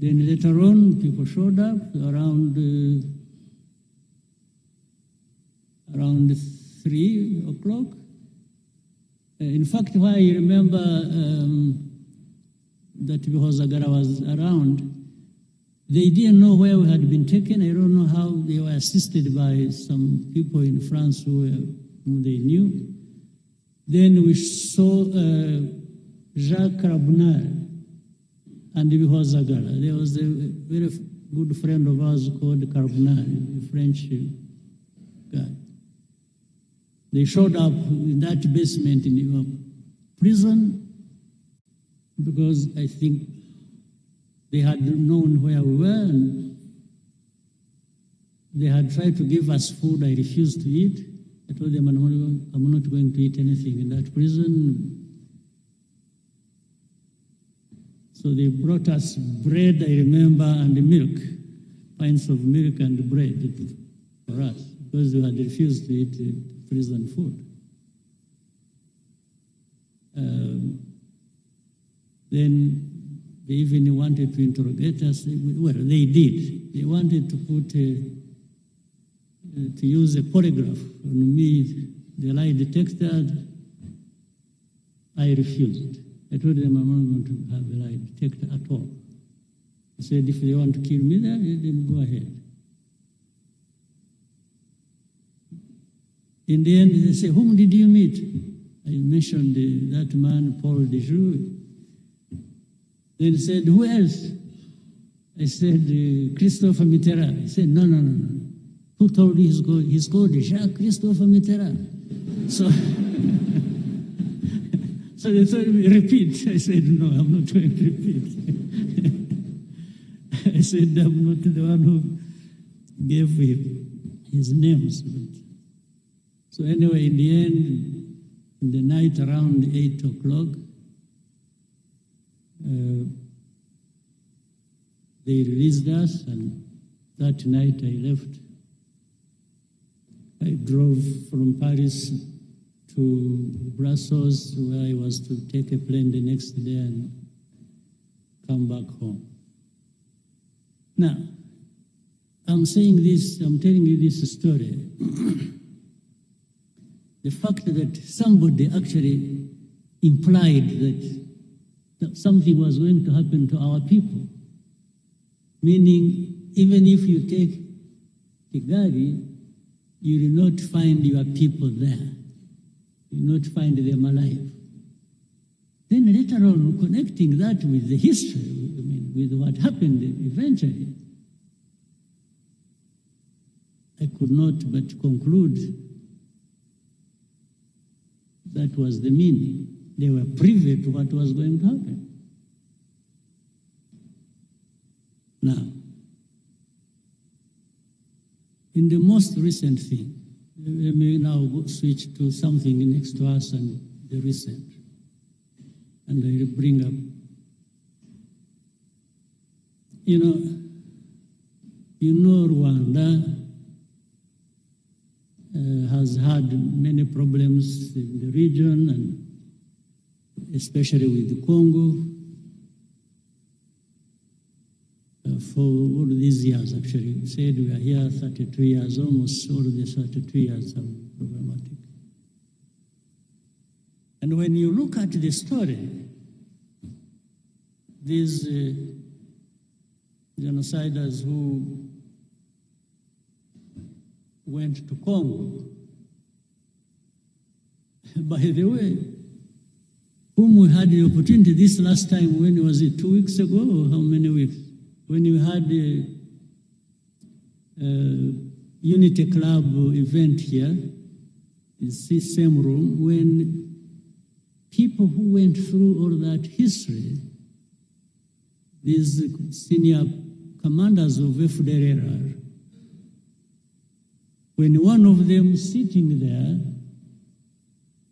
Then later on, people showed up around 3 o'clock. In fact, why I remember that Bihozagara was around, they didn't know where we had been taken. I don't know how they were assisted by some people in France whom they knew. Then we saw Jacques Rabunal and Bihozagara. There was a very good friend of ours called Carbonal, a French guy. They showed up in that basement in your prison because I think they had known where we were and they had tried to give us food. I refused to eat. I told them I'm not going to eat anything in that prison. So they brought us bread, I remember, and milk, pints of milk and bread for us because we had refused to eat prison food. Then they even wanted to interrogate us. Well, they did. They wanted to put to use a polygraph on me, the lie detector. I refused. I told them I'm not going to have a lie detector at all. I said, if they want to kill me, then go ahead. In the end, they said, whom did you meet? I mentioned that man, Paul Dejoux. Then he said, who else? I said, Christopher Mitterrand. He said, no. Who told you he's called Jacques Christopher Mitterrand? So, so they told me, repeat. I said, no, I'm not going to repeat. I said, I'm not the one who gave him his names. So anyway, in the end, in the night around 8 o'clock, they released us, and that night I left. I drove from Paris to Brussels, where I was to take a plane the next day and come back home. Now, I'm saying this, I'm telling you this story. The fact that somebody actually implied that something was going to happen to our people, meaning even if you take Kigali, you will not find your people there. You will not find them alive. Then later on, connecting that with the history, I mean, with what happened eventually, I could not but conclude that was the meaning. They were privy to what was going to happen. Now, in the most recent thing, let me now switch to something next to us and the recent. And I will bring up, you know Rwanda has had many problems in the region, and especially with the Congo, for all these years, actually. We said we are here 32 years, almost all the 32 years are problematic. And when you look at the story, these genociders who went to Congo, by the way, whom we had the opportunity this last time, when was it, 2 weeks ago, or how many weeks? When we had the Unity Club event here, in this same room, when people who went through all that history, these senior commanders of Fdlr, when one of them sitting there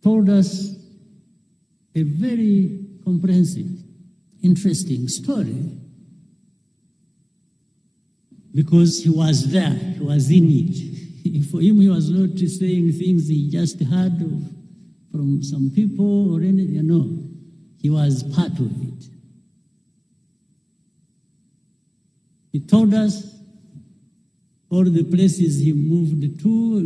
told us a very comprehensive, interesting story, because he was there, he was in it. For him, he was not saying things he just heard from some people or anything. No, he was part of it. He told us all the places he moved to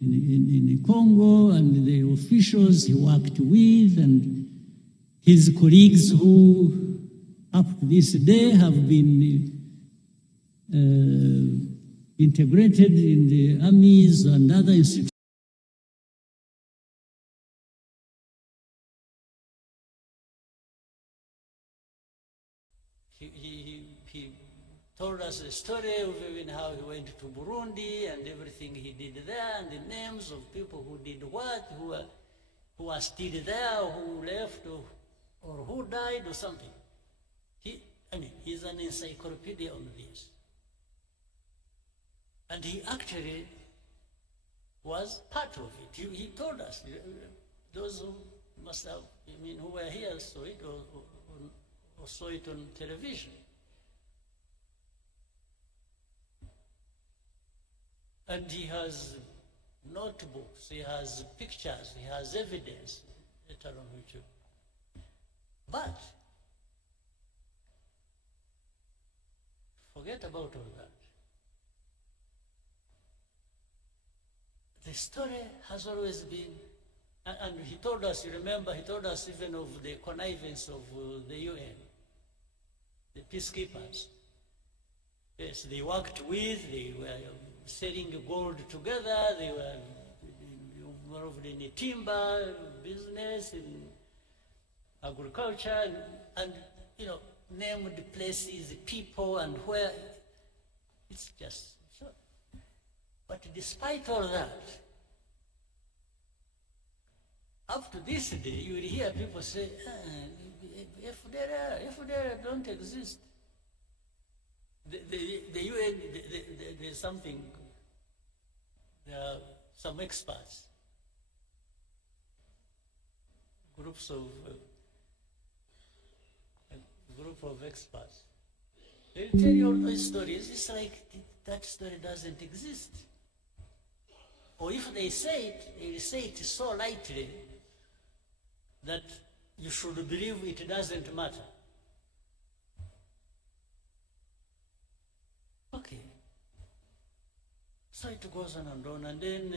in Congo, and the officials he worked with, and his colleagues who up to this day have been integrated in the armies and other institutions. He told us the story of even how he went to Burundi and everything he did there, and the names of people who did what, who are still there, who left, or who died, or something. He's an encyclopedia on this. And he actually was part of it. He told us, those who must have, who were here saw it, or saw it on television. And he has notebooks, he has pictures, he has evidence later on YouTube. But forget about all that. The story has always been, and he told us, you remember, he told us even of the connivance of the UN, the peacekeepers. Yes, they worked with, they were selling gold together, they were involved in the timber business, in agriculture, and named places, people, and where. It's just so. But despite all that, up to this day, you will hear people say, Fdlr don't exist. The UN, there's something, there are some experts, group of experts. They'll tell you all those stories. It's like that story doesn't exist. Or if they say it, they'll say it so lightly that you should believe it doesn't matter. Okay. So it goes on and on. And then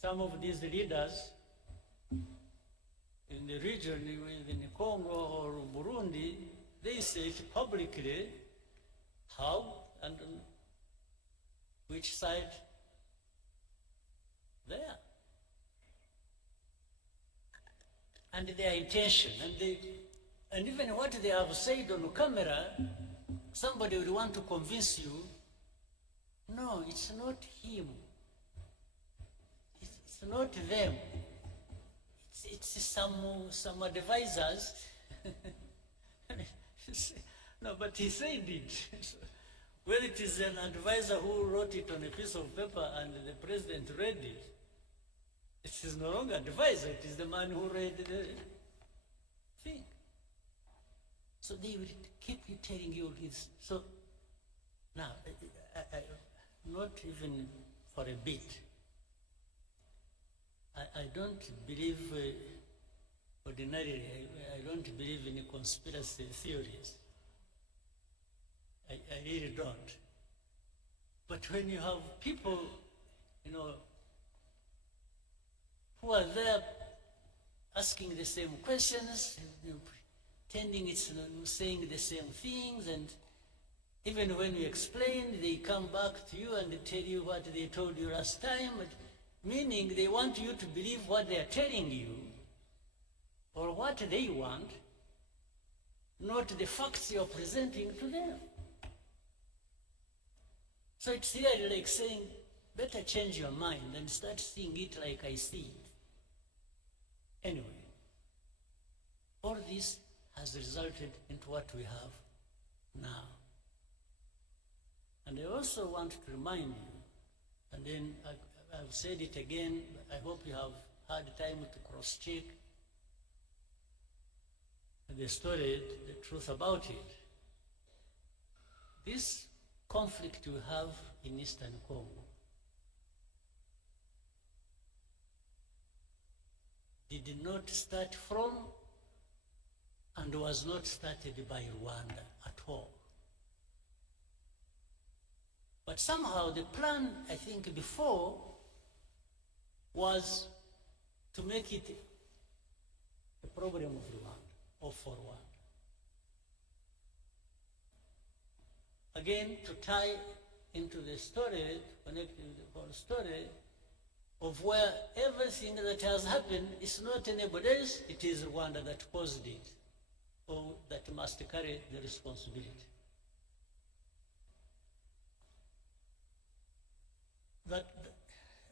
some of these leaders in the region, in Congo or Burundi, they say it publicly how and on which side they are. And their intention, and even what they have said on camera, somebody will want to convince you, no, it's not him. It's not them. It's some advisors. No, but he said it. Whether it is an advisor who wrote it on a piece of paper and the president read it, it is no longer advisor, it is the man who read the thing. So they will keep telling you this. So now, not even for a bit, I don't believe, ordinarily, I don't believe in conspiracy theories. I really don't. But when you have people, who are there asking the same questions, pretending it's saying the same things, and even when you explain, they come back to you and they tell you what they told you last time, meaning they want you to believe what they are telling you, or what they want, not the facts you are presenting to them. So it's really like saying, better change your mind and start seeing it like I see it. Anyway, all this has resulted into what we have now. And I also want to remind you, and then I've said it again, I hope you have had time to cross-check the story, the truth about it. This conflict we have in Eastern Congo did not start from and was not started by Rwanda at all. But somehow the plan, I think, before was to make it a problem of Rwanda or for Rwanda. Again, to tie into the story, connect to the whole story of where everything that has happened is not anybody else, it is Rwanda that caused it, or that must carry the responsibility.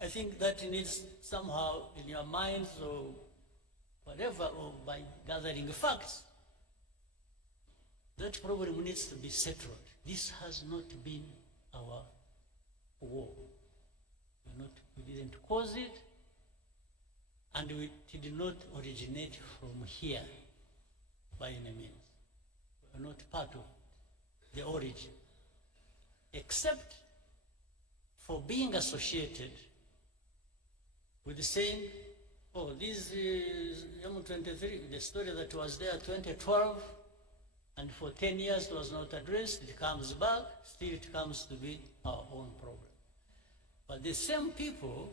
I think that needs somehow in your minds or whatever, or by gathering facts, that problem needs to be settled. This has not been our war. We didn't cause it, and we did not originate from here by any means. We are not part of the origin, except for being associated with the saying, oh, this is M23, the story that was there 2012, and for 10 years was not addressed, it comes back, still it comes to be our own problem. But the same people,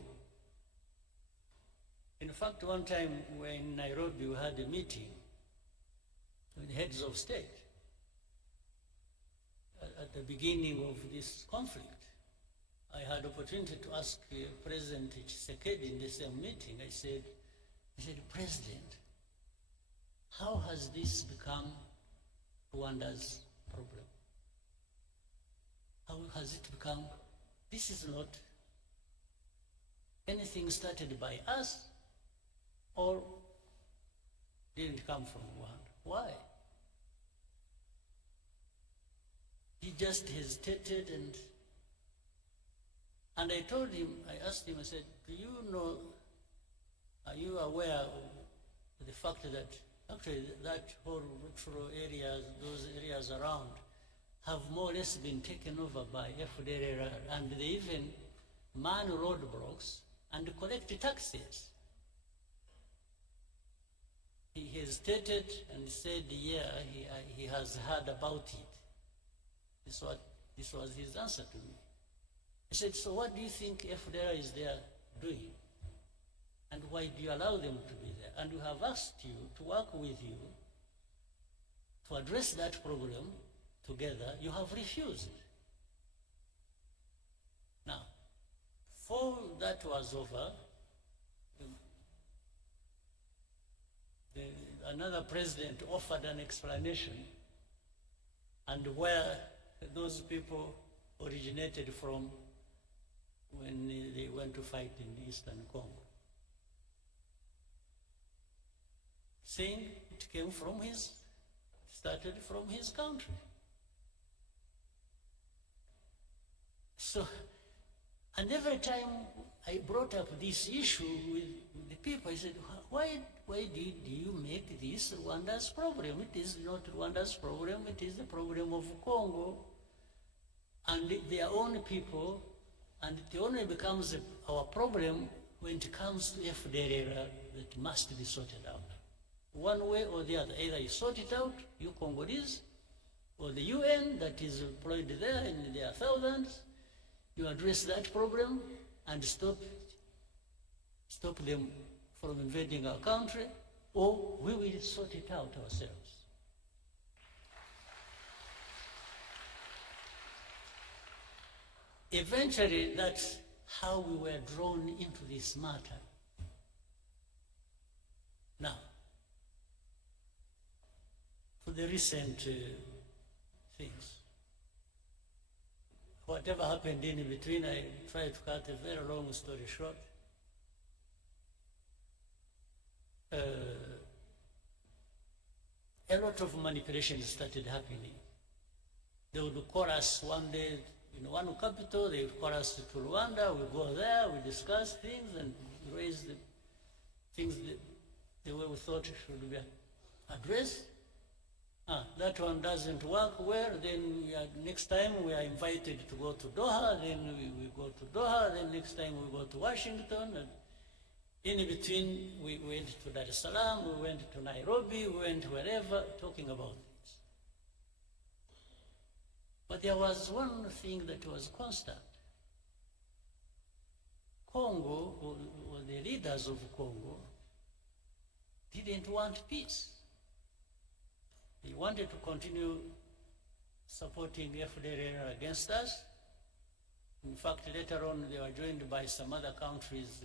in fact, one time we were in Nairobi, we had a meeting with heads of state at the beginning of this conflict. I had opportunity to ask President Tshisekedi in the same meeting. I said, President, how has this become Rwanda's problem? How has it become? This is not anything started by us or didn't come from Rwanda. Why? He just hesitated, and I told him, I asked him, I said, do you know, are you aware of the fact that actually that whole rural areas, those areas around, have more or less been taken over by Fdlr, and they even man roadblocks and collect taxes? He hesitated and said, yeah, he has heard about it. This was his answer to me. I said, so what do you think Fdlr is there doing? And why do you allow them to be there? And we have asked you to work with you to address that problem together. You have refused. Now, before that was over, another president offered an explanation and where those people originated from when they went to fight in Eastern Congo, saying it came from started from his country. So, and every time I brought up this issue with the people, I said, why did you make this Rwanda's problem? It is not Rwanda's problem, it is the problem of Congo and their own people, and it only becomes our problem when it comes to Fdlr that must be sorted out. One way or the other, either you sort it out, you Congolese, or the UN that is employed there in their thousands, you address that problem and stop them from invading our country, or we will sort it out ourselves. Eventually, that's how we were drawn into this matter. Now, for the recent things, whatever happened in between, I try to cut a very long story short. A lot of manipulation started happening. They would call us one day in one capital, they would call us to Rwanda, we go there, we discuss things and raise the things the way we thought should be addressed. That one doesn't work well, then next time we are invited to go to Doha, then we go to Doha, then next time we go to Washington. In between, we went to Dar es Salaam, we went to Nairobi, we went wherever, talking about this. But there was one thing that was constant. Congo, or the leaders of Congo, didn't want peace. They wanted to continue supporting Fdlr against us. In fact, later on, they were joined by some other countries'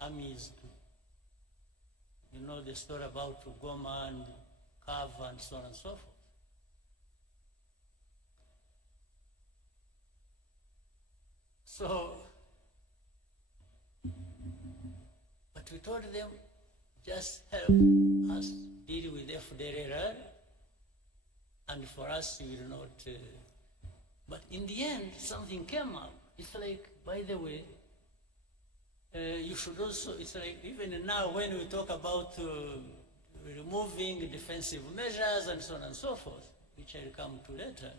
armies. You know the story about Goma and Kava and so on and so forth. So, but we told them, just help us deal with Fdlr, and for us, we will not. But in the end, something came up. It's like, by the way, you should also, it's like, even now when we talk about removing defensive measures and so on and so forth, which I'll come to later,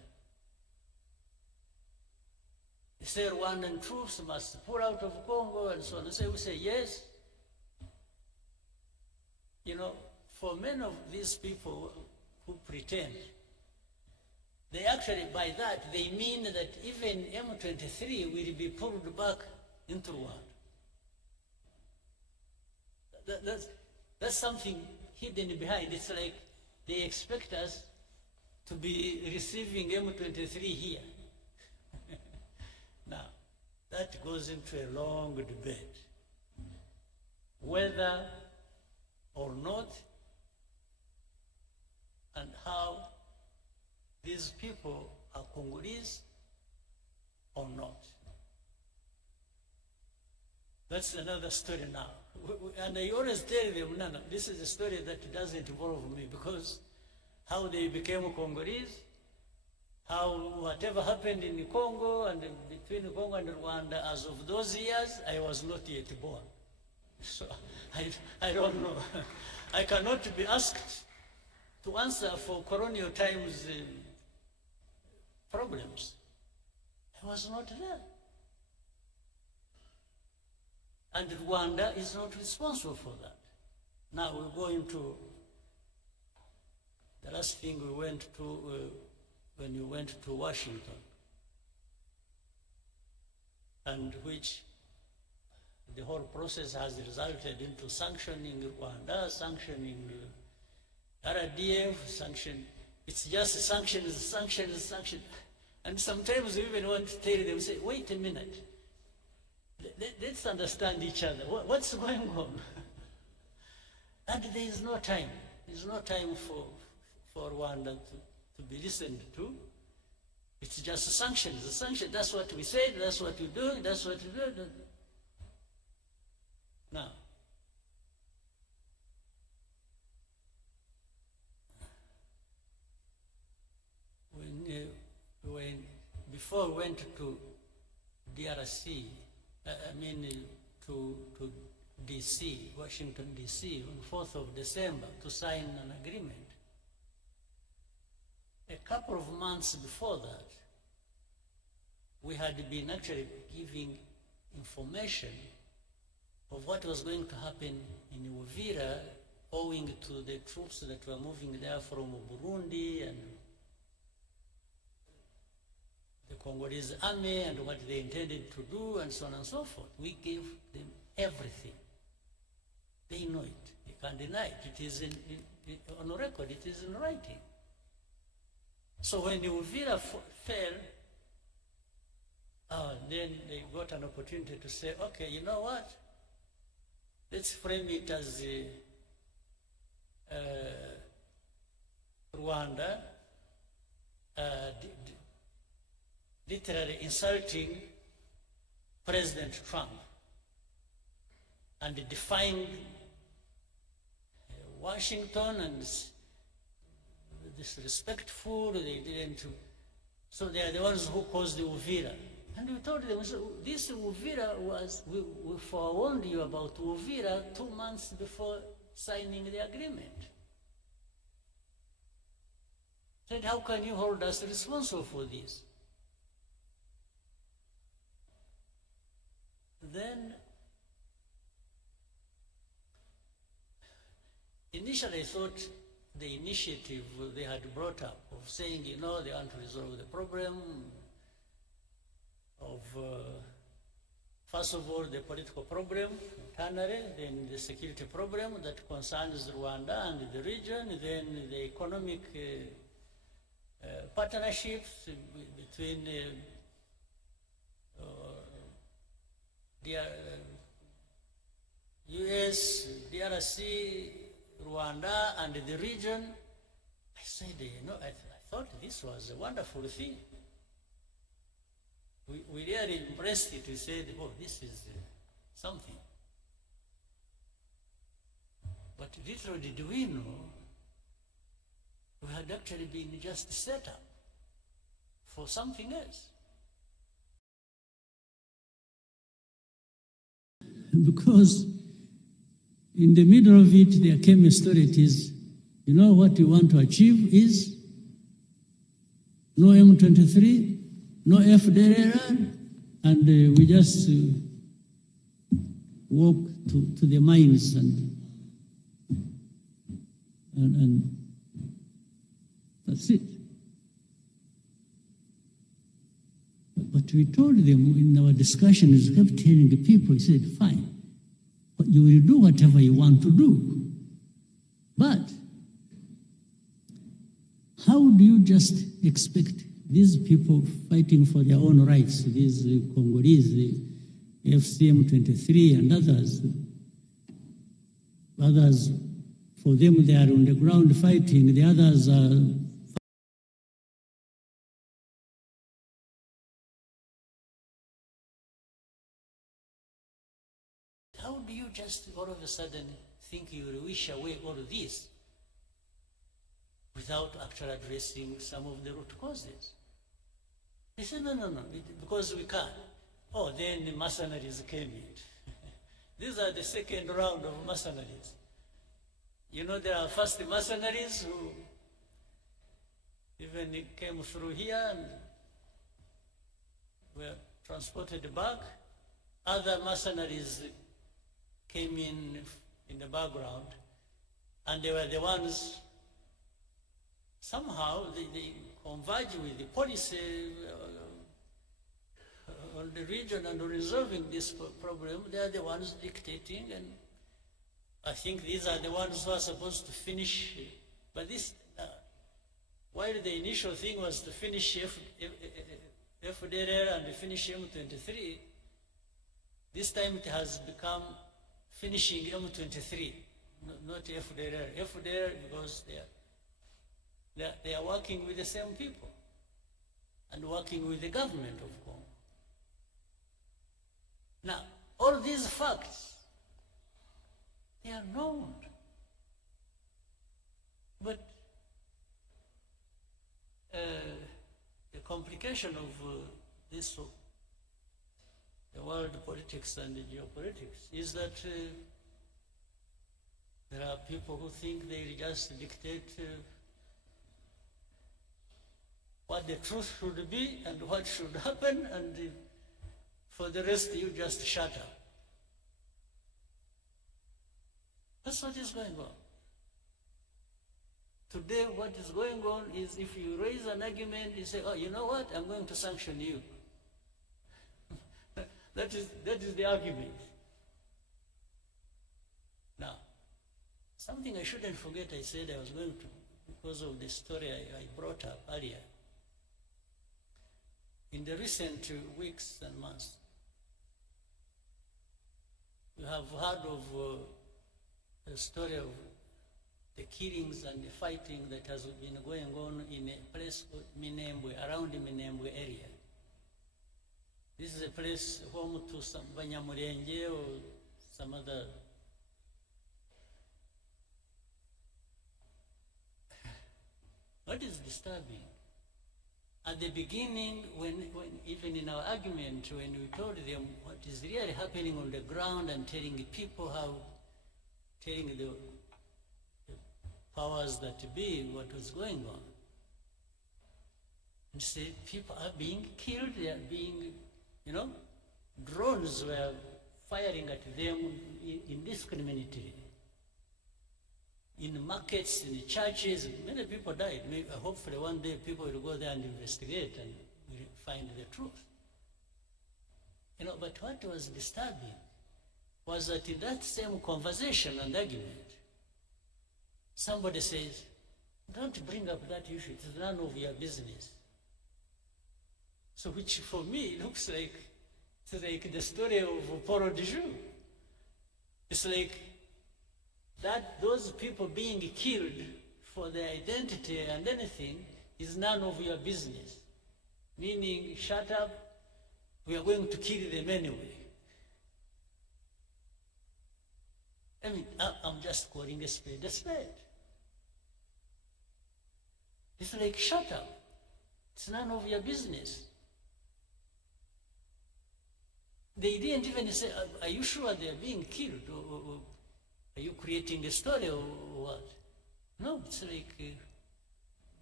they say Rwandan troops must pull out of Congo and so on. So we say yes. You know, for many of these people who pretend, they actually, by that, they mean that even M23 will be pulled back into Rwanda. That's something hidden behind. It's like they expect us to be receiving M23 here. Now, that goes into a long debate. Whether or not, and how these people are Congolese or not. That's another story now. And I always tell them, no, this is a story that doesn't involve me, because how they became Congolese, how whatever happened in Congo and between Congo and Rwanda, as of those years, I was not yet born. So I don't know. I cannot be asked to answer for colonial times problems. I was not there. And Rwanda is not responsible for that. Now we're going to the last thing we went to when you went to Washington, and which the whole process has resulted into sanctioning Rwanda, sanctioning RDF, it's just sanctions. And sometimes we even want to tell them, say, wait a minute, let's understand each other. What's going on? And there is no time. There's no time for Rwanda to be listened to. It's just sanctions. The sanctions, that's what we said, that's what we do, that's what we do. Now, before we went to DRC, to DC, Washington, DC, on 4th of December to sign an agreement. A couple of months before that, we had been actually giving information of what was going to happen in Uvira, owing to the troops that were moving there from Burundi and the Congolese army and what they intended to do and so on and so forth. We gave them everything. They know it. They can't deny it. It is on record. It is in writing. So when the Uvira fell, then they got an opportunity to say, okay, you know what? Let's frame it as Rwanda literally insulting President Trump and defined Washington and disrespectful. They didn't. So they are the ones who caused the Uvira. And we told them, so this Uvira was, we forewarned you about Uvira 2 months before signing the agreement. Said, how can you hold us responsible for this? Then initially I thought the initiative they had brought up of saying, you know, they want to resolve the problem of, first of all, the political problem internally, then the security problem that concerns Rwanda and the region, then the economic partnerships between US, DRC, Rwanda, and the region. I said, you know, I thought this was a wonderful thing. We really embraced it. We said, oh, this is something. But little did we know, we had actually been just set up for something else. Because in the middle of it, there came a story. It is, you know, what you want to achieve is no M23, no Fdlr, and we just walk to the mines and that's it. But we told them in our discussions, we kept telling the people, we said, fine, but you will do whatever you want to do. But how do you just expect these people fighting for their own rights, these Congolese, the FCM 23 and others, for them they are on the ground fighting, the others are how do you just all of a sudden think you will wish away all of this without actually addressing some of the root causes? They said, no, because we can't. Oh, then the mercenaries came in. These are the second round of mercenaries. You know, there are first mercenaries who even came through here and were transported back. Other mercenaries came in the background, and they were the ones, somehow they converge with the policy on the region and resolving this problem. They are the ones dictating, and I think these are the ones who are supposed to finish. But this, while the initial thing was to finish Fdlr and finish M23, this time it has become finishing M23, not Fdlr. Fdlr because they are working with the same people and working with the government of Congo. Now, all these facts, they are known. But the complication of this, the world politics and the geopolitics, is that there are people who think they just dictate what the truth should be and what should happen, and for the rest you just shut up. That's what is going on. Today what is going on is if you raise an argument, you say, oh, you know what, I'm going to sanction you. That is the argument. Now, something I shouldn't forget, I said I was going to, because of the story I brought up earlier. In the recent weeks and months, we have heard of the story of the killings and the fighting that has been going on in a place called Minembwe, around the Minembwe area. This is a place home to some Banyamulenge or some other. What is disturbing? At the beginning, when even in our argument, when we told them what is really happening on the ground and telling the people how, telling the powers that be what was going on, and say people are being killed, they are being, you know, drones were firing at them indiscriminately. in markets, in the churches, many people died. Maybe, hopefully one day people will go there and investigate and will find the truth. You know, but what was disturbing was that in that same conversation and argument, somebody says, don't bring up that issue, it is none of your business. So which for me looks like, it's like the story of Paul de Joux. It's like that those people being killed for their identity and anything is none of your business. Meaning, shut up, we are going to kill them anyway. I mean, I'm just calling a spade a spade. It's like, shut up, it's none of your business. They didn't even say, are you sure they're being killed? Or are you creating a story or what? No, it's like,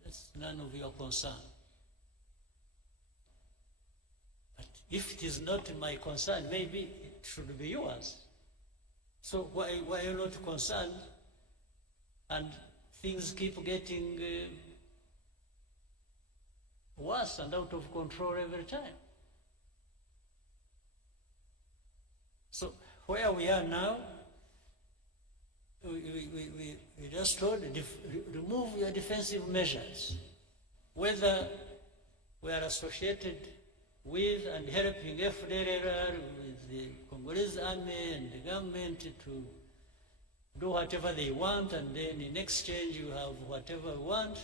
that's none of your concern. But if it is not my concern, maybe it should be yours. So why are you not concerned? And things keep getting worse and out of control every time. So where we are now, we just told, remove your defensive measures. Whether we are associated with and helping Fdlr, with the Congolese army and the government to do whatever they want, and then in exchange you have whatever you want,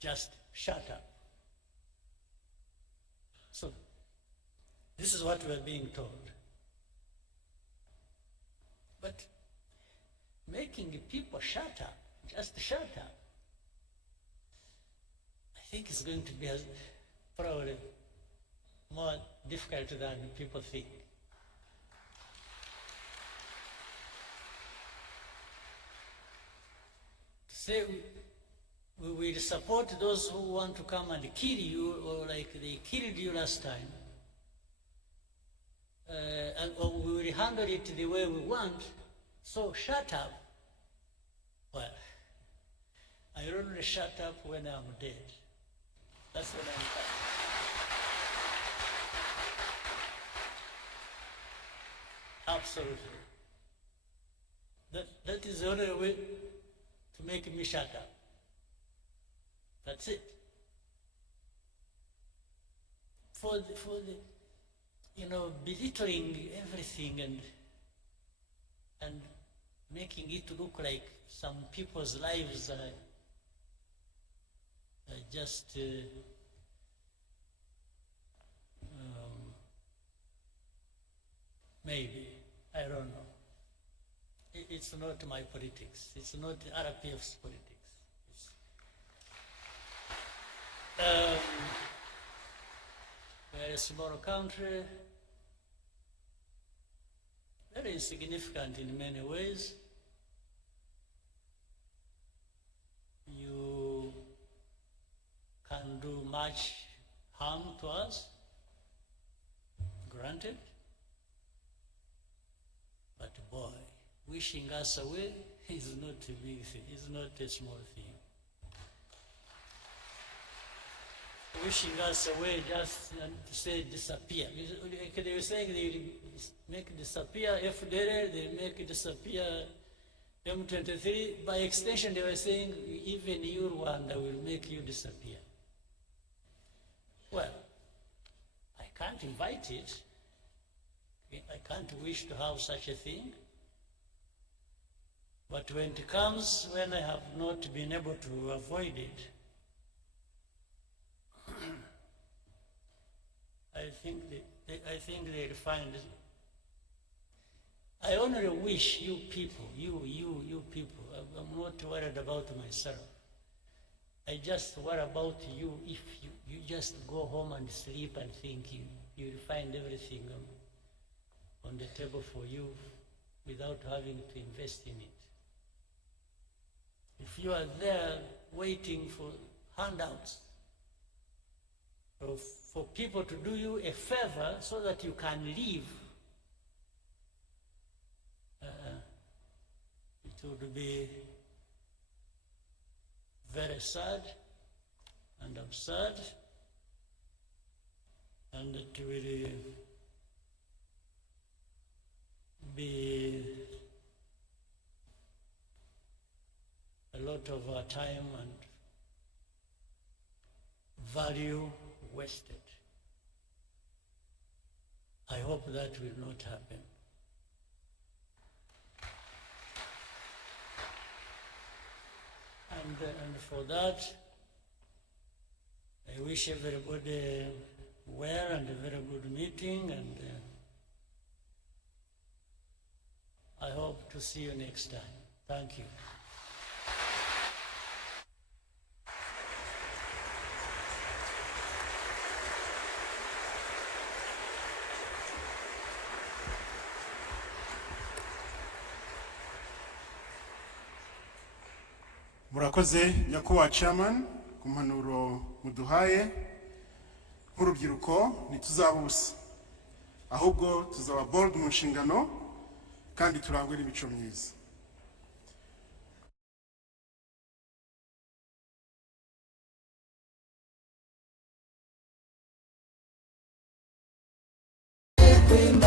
just shut up. So this is what we are being told. But making people shut up, just shut up, I think it's going to be probably more difficult than people think. To say we will support those who want to come and kill you, or like they killed you last time, or we will handle it the way we want, so shut up. Well, I only shut up when I'm dead. That's when I'm dead. Absolutely. That is the only way to make me shut up. That's it. For the you know, belittling everything and making it look like some people's lives are just maybe, I don't know. It's not my politics. It's not RPF's politics. We're a small country, very insignificant in many ways. You can do much harm to us, granted, but boy, wishing us away is not a big thing, it's not a small thing. Wishing us away just to say disappear. They were saying they make disappear Fdlr, they make disappear M23. By extension, they were saying even you, Rwanda, will make you disappear. Well, I can't invite it. I can't wish to have such a thing. But when it comes, when I have not been able to avoid it, I think they'll find it. I only wish you people, you people, I'm not worried about myself. I just worry about you. If you just go home and sleep and think you'll find everything on the table for you without having to invest in it. If you are there waiting for handouts, for people to do you a favor so that you can live, it would be very sad and absurd, and it will be a lot of our time and value wasted. I hope that will not happen. And for that, I wish everybody well and a very good meeting, and I hope to see you next time. Thank you. Murakoze nyakubahwa chairman ku mpanuro muduhaye. Nk'urubyiruko ntituzaba ubusa, ahubwo tuzaba bold mu nshingano kandi turangwe n'imico myiza. Queen